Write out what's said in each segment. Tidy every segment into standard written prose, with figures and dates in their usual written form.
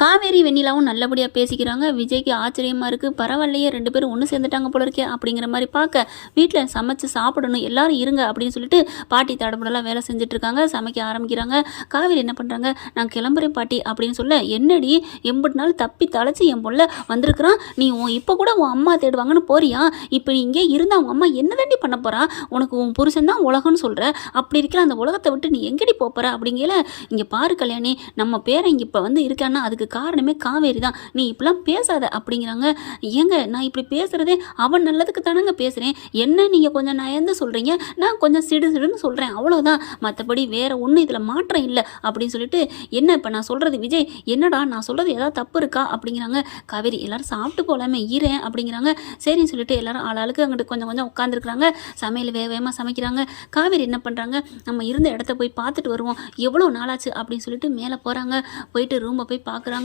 காவேரி வெண்ணிலாவும் நல்லபடியாக பேசிக்கிறாங்க. விஜய்க்கு ஆச்சரியமாக இருக்குது. பரவாயில்லையே 2 பேரும் ஒன்று சேர்ந்துட்டாங்க போல இருக்கே அப்படிங்கிற மாதிரி பார்க்க வீட்டில் சமைச்சு சாப்பிடணும் எல்லாரும் இருங்க அப்படின்னு சொல்லிட்டு பாட்டி தடபுடலாம் வேலை செஞ்சுட்ருக்காங்க. சமைக்க ஆரம்பிக்கிறாங்க. காவேரி என்ன பண்ணுறாங்க, நான் கிளம்புறேன் பாட்டி அப்படின்னு சொல்ல, என்னடி எம்பிட்டு நாள் தப்பி தலைச்சி என் பொண்ணை வந்திருக்கிறான், நீ இப்போ கூட உன் அம்மா தேடுவாங்கன்னு போறியா? இப்போ நீ இங்கே இருந்தால் உங்கள் அம்மா என்ன தாண்டி பண்ண போகிறா? உனக்கு உன் புருஷன் தான் உலகம்னு சொல்கிற, அப்படி இருக்கிற அந்த உலகத்தை விட்டு நீ எங்கடி போகிற அப்படிங்கல. இங்கே பாரு கல்யாணி, நம்ம பேரை இங்கே இப்போ இருக்கான்னா அதுக்கு காரணமே காவேரி தான், நீ இப்படிலாம் பேசாத அப்படிங்கிறாங்க. ஏங்க நான் இப்படி பேசுகிறதே அவன் நல்லதுக்கு தானங்க பேசுகிறேன், என்ன நீங்கள் கொஞ்சம் நயந்து சொல்கிறீங்க, நான் கொஞ்சம் சிடுன்னு சொல்கிறேன், அவ்வளோதான், மற்றபடி வேறு ஒன்றும் இதில் மாற்றம் இல்லை அப்படின்னு சொல்லிட்டு, என்ன இப்போ நான் சொல்கிறது விஜய், என்னடா நான் சொல்கிறது ஏதாவது தப்பு இருக்கா அப்படிங்கிறாங்க. காவேரி எல்லாரும் சாப்பிட்டு போகலாமே ஈரேன் அப்படிங்கிறாங்க. சரின்னு சொல்லிட்டு எல்லாரும் ஆளாளுக்கு அங்கிட்டு கொஞ்சம் கொஞ்சம் உட்காந்துருக்குறாங்க. சமையல் வேகமாக சமைக்கிறாங்க. காவேரி என்ன பண்ணுறாங்க, நம்ம இருந்த இடத்த போய் பார்த்துட்டு வருவோம், எவ்வளோ நாளாச்சு அப்படின்னு சொல்லிட்டு மேலே போகிறாங்க. போயிட்டு ரூமை போய் பார்க்குறாங்க.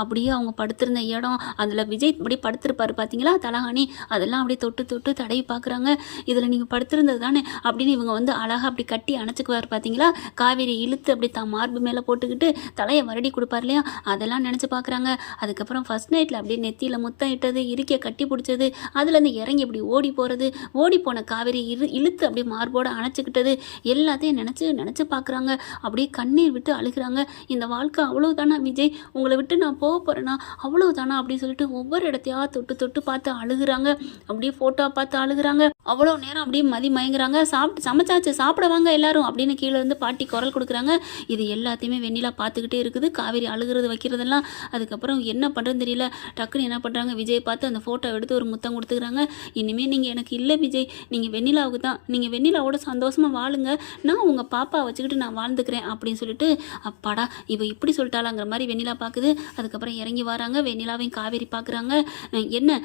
அப்படியே அவங்க படுத்திருந்த இடம், அதில் விஜய் அப்படியே படுத்திருப்பாரு பார்த்தீங்களா தலகாணி, அதெல்லாம் அப்படியே தொட்டு தொட்டு தடவி பார்க்குறாங்க. இதில் நீங்கள் படுத்திருந்தது தானே அப்படின்னு இவங்க அழகாக அப்படி கட்டி அணைச்சிக்குவார் பார்த்தீங்களா. காவேரி இழுத்து அப்படி தான் மார்பு மேலே போட்டுக்கிட்டு தலையை வருடி கொடுப்பார் இல்லையா, அதெல்லாம் நினச்சி பார்க்குறாங்க. அதுக்கப்புறம் ஃபர்ஸ்ட் நைட்டில் அப்படியே நெத்தியில் முத்தம் இட்டது, இருக்கையை கட்டி பிடிச்சது, அதுலேருந்து இறங்கி இப்படி ஓடி போகிறது, ஓடி போன காவேரி இழுத்து அப்படியே மார்போடு அணைச்சிக்கிட்டது, எல்லாத்தையும் நினச்சி பார்க்குறாங்க. அப்படியே கண்ணீர் விட்டு அழுகிறாங்க. இந்த வாழ்க்கை அவ்வளோதானா விஜய், உங்களை விட்டு நான் போக போகிறேன்னா அவ்வளோதானா அப்படின்னு சொல்லிட்டு ஒவ்வொரு இடத்தையா தொட்டு தொட்டு பார்த்து அழுகுறாங்க. அப்படியே ஃபோட்டோ பார்த்து அழுகுறாங்க. அவ்வளோ நேரம் அப்படியே மயங்குறாங்க. சமைச்சாச்சு சாப்பிட வாங்க எல்லாரும் அப்படின்னு கீழே இருந்து பாட்டி குரல் கொடுக்குறாங்க. இது எல்லாத்தையுமே வெண்ணிலா பார்த்துக்கிட்டே இருக்குது. காவேரி அழுகிறது வைக்கிறதெல்லாம். அதுக்கப்புறம் என்ன பண்ணுறதுன்னு தெரியல. டக்குன்னு என்ன பண்ணுறாங்க, விஜய் பார்த்து அந்த ஃபோட்டோ எடுத்து ஒரு முத்தம் கொடுத்துக்கிறாங்க. இனிமேல் நீங்கள் எனக்கு இல்லை விஜய், நீங்கள் வெண்ணிலாவுக்கு தான், நீங்கள் வெண்ணிலாவோட சந்தோஷமாக வாழுங்க, நான் உங்கள் பாப்பா வச்சுக்கிட்டு நான் வாழ்ந்துக்கிறேன் அப்படின்னு சொல்லிட்டு, அப்பாடா இவ இப்படி சொல்லிட்டாலாங்கிற மாதிரி வெண்ணிலா பார்க்குது. அதுக்கப்புறம் இறங்கி வராங்க. வெண்ணிலாவையும் காவேரி பார்க்குறாங்க. என்ன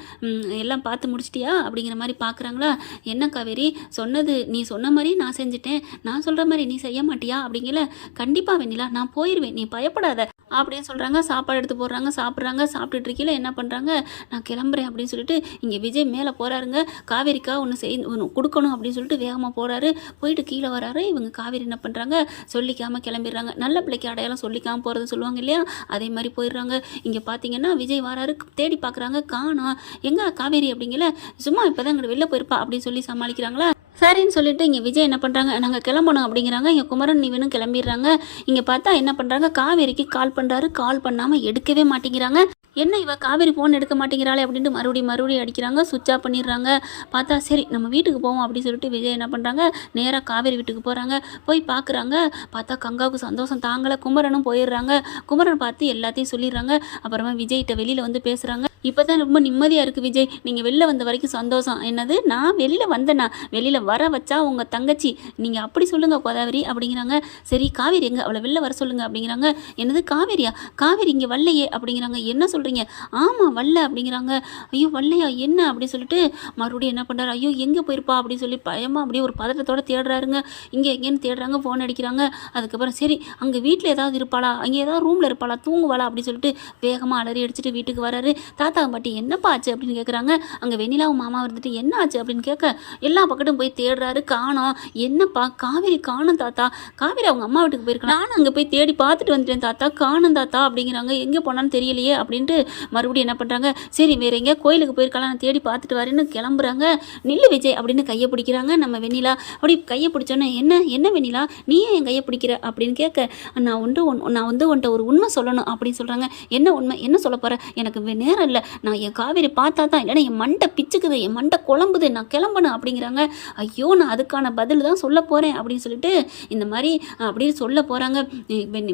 எல்லாம் பார்த்து முடிச்சிட்டியா அப்படிங்கிற மாதிரி பார்க்குறாங்களா. என்ன காவேரி சொன்னது, நீ சொன்ன மாதிரி நான் செஞ்சுட்டேன், நான் சொல்கிற மாதிரி நீ செய்ய மாட்டியா அப்படிங்கல. கண்டிப்பாக வெண்ணிலா நான் போயிடுவேன், நீ பயப்படாத அப்படின்னு சொல்கிறாங்க. சாப்பாடு எடுத்து போடுறாங்க, சாப்பிட்றாங்க. சாப்பிட்டுட்டு இருக்கீங்கள என்ன பண்ணுறாங்க, நான் கிளம்புறேன் அப்படின்னு சொல்லிட்டு இங்கே விஜய் மேலே போகிறாருங்க. காவேரிக்கா ஒன்று கொடுக்கணும் அப்படின்னு சொல்லிட்டு வேகமாக போகிறாரு. போயிட்டு கீழே வராரு. இவங்க காவேரி என்ன பண்ணுறாங்க, சொல்லிக்காமல் கிளம்பிடுறாங்க. நல்ல பிள்ளைக்கு அடையாளம் சொல்லிக்காமல் போகிறது சொல்லுவாங்க இல்லையா, அதே மாதிரி போயிடுறாங்க. இங்கே பார்த்தீங்கன்னா விஜய் வராரு, தேடி பார்க்குறாங்க, காணோம், எங்கே காவேரி அப்படிங்கல. சும்மா இப்போ தான் இங்கே வெளில போயிருப்பா அப்படின்னு சொல்லி சமாளிக்கிறாங்களா. சரின்னு சொல்லிட்டு இங்கே விஜய் என்ன பண்ணுறாங்க, நாங்கள் கிளம்பணும் அப்படிங்கிறாங்க. இங்கே குமரன் நீவனும் கிளம்பிடுறாங்க. இங்கே பார்த்தா என்ன பண்ணுறாங்க, காவேரிக்கு கால் பண்ணுறாரு, கால் பண்ணாமல் எடுக்கவே மாட்டேங்கிறாங்க. என்ன இவ காவேரி ஃபோன் எடுக்க மாட்டேங்கிறாளே அப்படின்ட்டு மறுபடியும் அடிக்கிறாங்க. சுவிட்ச் ஆஃப் பண்ணிடுறாங்க. பார்த்தா சரி நம்ம வீட்டுக்கு போவோம் அப்படின்னு சொல்லிட்டு விஜய் என்ன பண்ணுறாங்க, நேராக காவேரி வீட்டுக்கு போகிறாங்க. போய் பார்க்குறாங்க. பார்த்தா கங்காவுக்கு சந்தோஷம் தாங்கலை. குமரனும் போயிடுறாங்க. குமரன் பார்த்து எல்லாத்தையும் சொல்லிடுறாங்க. அப்புறமா விஜய்கிட்ட வெளியில் பேசுகிறாங்க. இப்போ தான் ரொம்ப நிம்மதியாக இருக்குது விஜய், நீங்கள் வெளில வந்த வரைக்கும் சந்தோஷம். என்னது நான் வெளியில் வந்தேன்னா, வெளியில் வர வச்சா உங்கள் தங்கச்சி, நீங்கள் அப்படி சொல்லுங்கள் கோதாவரி அப்படிங்கிறாங்க. சரி காவேரி எங்கே, அவளை வெளில வர சொல்லுங்கள் அப்படிங்கிறாங்க. என்னது காவேரியா, காவேரி இங்கே வரலையே அப்படிங்கிறாங்க. என்ன சொல்கிறீங்க, ஆமாம் வரல அப்படிங்கிறாங்க. ஐயோ வரலையா என்ன அப்படின்னு சொல்லிட்டு மறுபடியும் என்ன பண்ணுறாரு, ஐயோ எங்கே போயிருப்பா அப்படின்னு சொல்லி பயமாக அப்படியே ஒரு பதட்டத்தோடு தேடுறாருங்க. இங்கே எங்கேன்னு தேடுறாங்க, ஃபோன் அடிக்கிறாங்க. அதுக்கப்புறம் சரி அங்கே வீட்டில் ஏதாவது இருப்பாளா, அங்கே ஏதாவது ரூமில் இருப்பாளா, தூங்குவாளா அப்படின்னு சொல்லிட்டு வேகமாக அலறி அடிச்சுட்டு வீட்டுக்கு வராரு. தாத்தா பாட்டி என்னப்பா ஆச்சு அப்படின்னு கேட்குறாங்க. அங்கே வெண்ணிலாவும் மாமா வந்துட்டு என்ன ஆச்சு அப்படின்னு கேட்க எல்லா பக்கட்டும் போய் தேடுறாரு, காணோம். என்னப்பா காவேரி காணும் தாத்தா, காவேரி அவங்க அம்மா வீட்டுக்கு போயிருக்காங்க, நான் அங்கே போய் தேடி பார்த்துட்டு வந்துட்டேன் தாத்தா, காணும் தாத்தா அப்படிங்கிறாங்க. எங்கே போனான்னு தெரியலையே அப்படின்ட்டு மறுபடியும் என்ன பண்ணுறாங்க, சரி வேற எங்கேயா கோயிலுக்கு போயிருக்கலாம், நான் தேடி பார்த்துட்டு வரேன்னு கிளம்புறாங்க. நில்லு விஜய் அப்படின்னு கையை பிடிக்கிறாங்க நம்ம வெண்ணிலா. அப்படி கையை பிடிச்சோன்னே என்ன வெண்ணிலா நீ ஏன் என் கையை பிடிக்கிற அப்படின்னு கேட்க, நான் உன்ட்ட ஒரு உண்மை சொல்லணும் அப்படின்னு சொல்கிறாங்க. என்ன உண்மை, என்ன சொல்ல போகிறேன், எனக்கு நேரம் இல்லை, நான் என் காவேரி பார்த்தா தான், இல்லைன்னா என் மண்டை பிச்சுக்குது, என் மண்டை குழம்புது, நான் கிளம்பணும் அப்படிங்கிறாங்க. ஐயோ நான் அதுக்கான பதில் தான் சொல்ல போகிறேன் அப்படின்னு சொல்லிட்டு இந்த மாதிரி அப்படின்னு சொல்ல போகிறாங்க.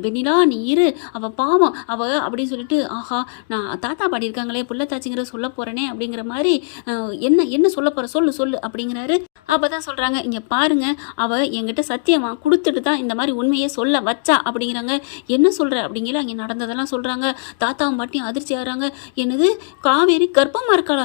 வெண்ணிலா நீ இரு, அவள் பாவம் அப்படின்னு சொல்லிட்டு, ஆஹா நான் தாத்தா பாடி இருக்காங்களே புள்ளத்தாச்சிங்கிற சொல்ல போகிறேனே அப்படிங்கிற மாதிரி, என்ன சொல்ல போகிற சொல்லு அப்படிங்கிறாரு. அப்போ தான் சொல்கிறாங்க, இங்கே பாருங்க அவள் என்கிட்ட சத்தியமாக கொடுத்துட்டு தான் இந்த மாதிரி உண்மையை சொல்ல வச்சா அப்படிங்கிறாங்க. என்ன சொல்கிற அப்படிங்கிற அங்கே நடந்ததெல்லாம் சொல்கிறாங்க. தாத்தாவும் பாட்டியும் அதிர்ச்சி ஆகிறாங்க. என்னது காவேரி கர்ப்பமாக இருக்காளா,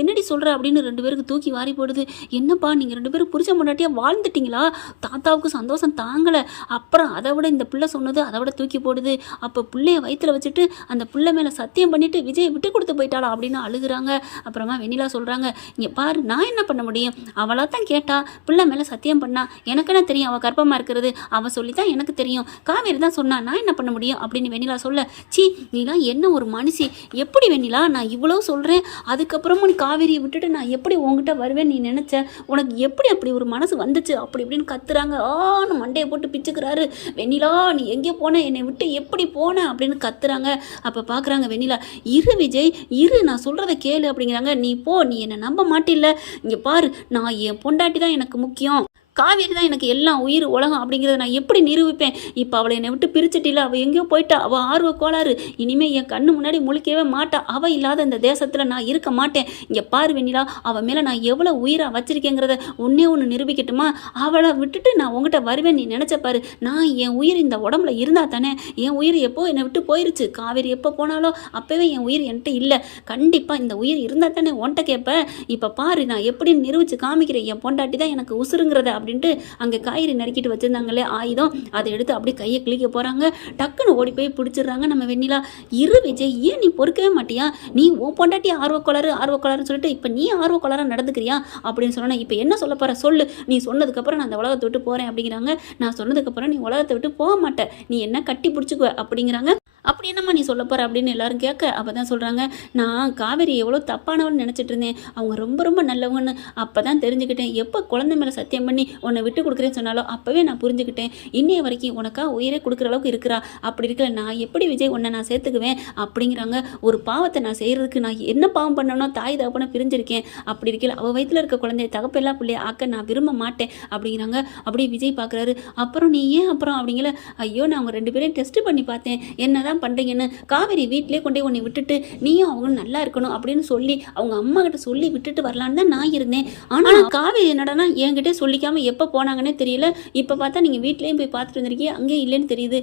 என்னடி சொல்கிற அப்படின்னு 2 பேருக்கு தூக்கி வாரி போடுது. என்னப்பா நீங்கள் 2 பேரும் புருஷ முன்னாட்டியாக வாழ்ந்துட்டீங்களா, தாத்தாவுக்கு சந்தோஷம் தாங்கலை, அப்புறம் அதை விட இந்த பிள்ளை சொன்னது அதை விட தூக்கி போடுது. அப்போ பிள்ளைய வயிற்றுல வச்சுட்டு அந்த பிள்ளை மேலே சத்தியம் பண்ணிட்டு விஜய் விட்டு கொடுத்து போயிட்டாளா அப்படின்னு அழுகுறாங்க. அப்புறமா வெண்ணிலா சொல்கிறாங்க, இங்கே பாரு நான் என்ன பண்ண முடியும், அவளாக தான் இதெல்லாம் கேட்டா பிள்ளை மேலே சத்தியம் பண்ணா எனக்கு என்ன தெரியும் அவள் கர்ப்பமாக இருக்கிறது, அவள் சொல்லி தான் எனக்கு தெரியும், காவேரி தான் சொன்னா, நான் என்ன பண்ண முடியும் அப்படின்னு வெண்ணிலா சொல்ல, சி நீலாம் என்ன ஒரு மனுஷி, எப்படி வெண்ணிலா நான் இவ்வளோ சொல்கிறேன் அதுக்கப்புறமும் நீ காவேரியை விட்டுட்டு நான் எப்படி உங்ககிட்ட வருவேன்னு நீ நினச்ச, உனக்கு எப்படி அப்படி ஒரு மனசு வந்துச்சு அப்படி இப்படின்னு கத்துறாங்க. ஆன்னு மண்டையை போட்டு பிச்சுக்கிறாரு. வெண்ணிலா நீ எங்கே போன, என்னை விட்டு எப்படி போன அப்படின்னு கத்துறாங்க. அப்போ பார்க்குறாங்க வெண்ணிலா, இரு விஜய் இரு நான் சொல்கிறத கேளு அப்படிங்கிறாங்க. நீ போ, நீ என்னை நம்ப மாட்டில்ல, இங்கே பாரு நான் என் பொண்டாட்டி தான் எனக்கு முக்கியம், காவேரி தான் எனக்கு எல்லாம் உயிர் உலகம் அப்படிங்கிறத நான் எப்படி நிரூபிப்பேன், இப்போ அவளை என்னை விட்டு பிரிச்சுட்டில்ல, அவள் எங்கேயோ போயிட்டா, அவள் ஆர்வ கோளாறு, இனிமேல் என் கண்ணு முன்னாடி முழிக்கவே மாட்டா, அவள் இல்லாத இந்த தேசத்தில் நான் இருக்க மாட்டேன், இங்கே பாரு வெண்ணிலா அவள் மேலே நான் எவ்வளோ உயிராக வச்சிருக்கேங்கிறத ஒன்று நிரூபிக்கட்டுமா, அவளை விட்டுட்டு நான் உங்ககிட்ட வருவேன் நீ நினச்ச பாரு, நான் என் உயிர் இந்த உடம்புல இருந்தா தானே, என் உயிர் எப்போ என்னை விட்டு போயிருச்சு, காவேரி எப்போ போனாலோ அப்போவே என் உயிர் என்கிட்ட இல்லை, கண்டிப்பாக இந்த உயிர் இருந்தால் தானே உன்ட்ட கேட்பேன், இப்போ பாரு நான் எப்படி நிரூபித்து காமிக்கிறேன், என் பொண்டாட்டி தான் எனக்கு உசுருங்கிறத அப்படின்ட்டு அங்கே காய்கறி நறுக்கிட்டு வச்சிருந்தாங்களே ஆயுதம், அதை எடுத்து அப்படியே கையை கிளிக்க போகிறாங்க. டக்குன்னு ஓடி போய் பிடிச்சிடுறாங்க நம்ம வெண்ணிலா. இரு விஜய் ஏன் நீ பொறுக்கவே மாட்டியா, நீ உன் பொண்டாட்டி ஆர்வக்கோளாறுன்னு சொல்லிட்டு இப்போ நீ ஆர்வக்கோளாராக நடந்துக்கிறியா அப்படின்னு சொன்னேன், இப்போ என்ன சொல்ல போகிற சொல்லு, நீ சொன்னதுக்கப்புறம் நான் அந்த உலகத்தை விட்டு போகிறேன் அப்படிங்கிறாங்க. நான் சொன்னதுக்கப்புறம் நீ உலகத்தை விட்டு போக மாட்டேன், நீ என்ன கட்டி பிடிச்சிக்குவ அப்படிங்கிறாங்க. அப்படி என்னம்மா நீ சொல்ல போகிற அப்படின்னு எல்லாரும் கேட்க அப்போ தான் சொல்கிறாங்க, நான் காவேரி எவ்வளோ தப்பானவன்னு நினச்சிட்டு இருந்தேன், அவங்க ரொம்ப ரொம்ப நல்லவங்கன்னு அப்போ தான் தெரிஞ்சுக்கிட்டேன், எப்போ குழந்தை மேலே சத்தியம் பண்ணி உன்னை விட்டு கொடுக்குறேன்னு சொன்னாலும் அப்போவே நான் புரிஞ்சுக்கிட்டேன், இன்னைய வரைக்கும் உனக்கா உயிரே கொடுக்குற அளவுக்கு இருக்கிறா, அப்படி இருக்கல நான் எப்படி விஜய் உன்னை நான் சேர்த்துக்குவேன் அப்படிங்கிறாங்க. ஒரு பாவத்தை நான் செய்கிறதுக்கு நான் என்ன பாவம் பண்ணனோ தாய் தகப்பனை பிரிஞ்சிருக்கேன், அப்படி இருக்கல அவள் வயிற்றில் இருக்க குழந்தைய தகப்பெல்லாம் பிள்ளைய ஆக்க நான் விரும்ப மாட்டேன் அப்படிங்கிறாங்க. அப்படியே விஜய் பார்க்குறாரு. அப்புறம் நீ ஏன் அப்புறம் அப்படிங்கிற, ஐயோ நான் அவங்க 2 பேரையும் டெஸ்ட் பண்ணி பார்த்தேன், என்ன தான் பண்ணுறீங்கன்னு, காவேரி வீட்டிலே கொண்டே உன்னை விட்டுட்டு நீயும் அவங்க நல்லா இருக்கணும் அப்படின்னு சொல்லி அவங்க அம்மா கிட்ட சொல்லி விட்டுட்டு வரலான்னு தான் நான் இருந்தேன், ஆனால் காவேரி என்னடனா என்கிட்ட சொல்லிக்காமல் எப்போ போனாங்கன்னே தெரியல, இப்போ பார்த்தா நீங்கள் வீட்லேயும் போய் பார்த்துட்டு வந்திருக்கீங்க அங்கேயும் இல்லைன்னு தெரியுது,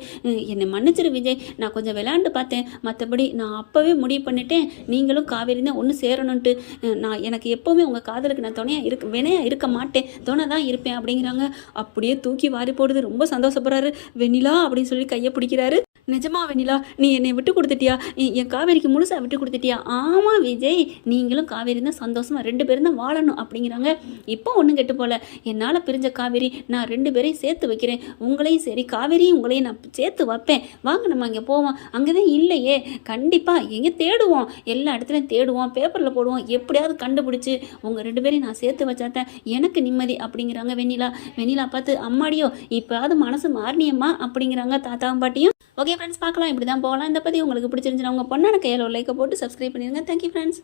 என்னை மன்னிச்சிரு விஜய், நான் கொஞ்சம் விளையாண்டு பார்த்தேன், மற்றபடி நான் அப்போவே முடிவு பண்ணிட்டேன் நீங்களும் காவேரி தான் ஒன்று சேரணுன்ட்டு, நான் எனக்கு எப்போவுமே உங்கள் காதலுக்கு நான் வினையாக இருக்க மாட்டேன், துணை தான் இருப்பேன் அப்படிங்கிறாங்க. அப்படியே தூக்கி வாரி போடுது. ரொம்ப சந்தோஷப்படுறாரு. வெண்ணிலா அப்படின்னு சொல்லி கையை பிடிக்கிறாரு. நிஜமா வெண்ணிலா நீ என்னை விட்டு கொடுத்துட்டியா, என் காவேரிக்கு முழுசாக விட்டு கொடுத்துட்டியா, ஆமாம் விஜய் நீங்களும் காவேரி தான் சந்தோஷமாக 2 பேரும் தான் வாழணும் அப்படிங்கிறாங்க. இப்போ ஒன்றும் கெட்டு போல, என்னால் பிரிஞ்ச காவேரி நான் 2 பேரையும் சேர்த்து வைக்கிறேன், உங்களையும் சரி காவேரியும் உங்களையும் நான் சேர்த்து வைப்பேன், வாங்க நம்ம அங்கே போவோம், அங்கே தான் இல்லையே கண்டிப்பாக எங்கே தேடுவோம், எல்லா இடத்துலையும் தேடுவோம், பேப்பரில் போடுவோம், எப்படியாவது கண்டுபிடிச்சி உங்கள் 2 பேரையும் நான் சேர்த்து வச்சாத்தேன் எனக்கு நிம்மதி அப்படிங்கிறாங்க வெண்ணிலா பார்த்து அம்மாடியோ இப்போயாவது மனசு மாறினியம்மா அப்படிங்கிறாங்க தாத்தாவும் பாட்டியும். ஓகே ஃப்ரெண்ட்ஸ் பார்க்கலாம், இப்படி தான் போகலாம். இந்த பற்றி உங்களுக்கு பிடிச்சிருந்துச்சுன்னா உங்கள் பொண்ணான கையில் ஒரு லைக்கை போட்டு சப்ஸ்கிரைப் பண்ணிடுங்க. Thank you friends.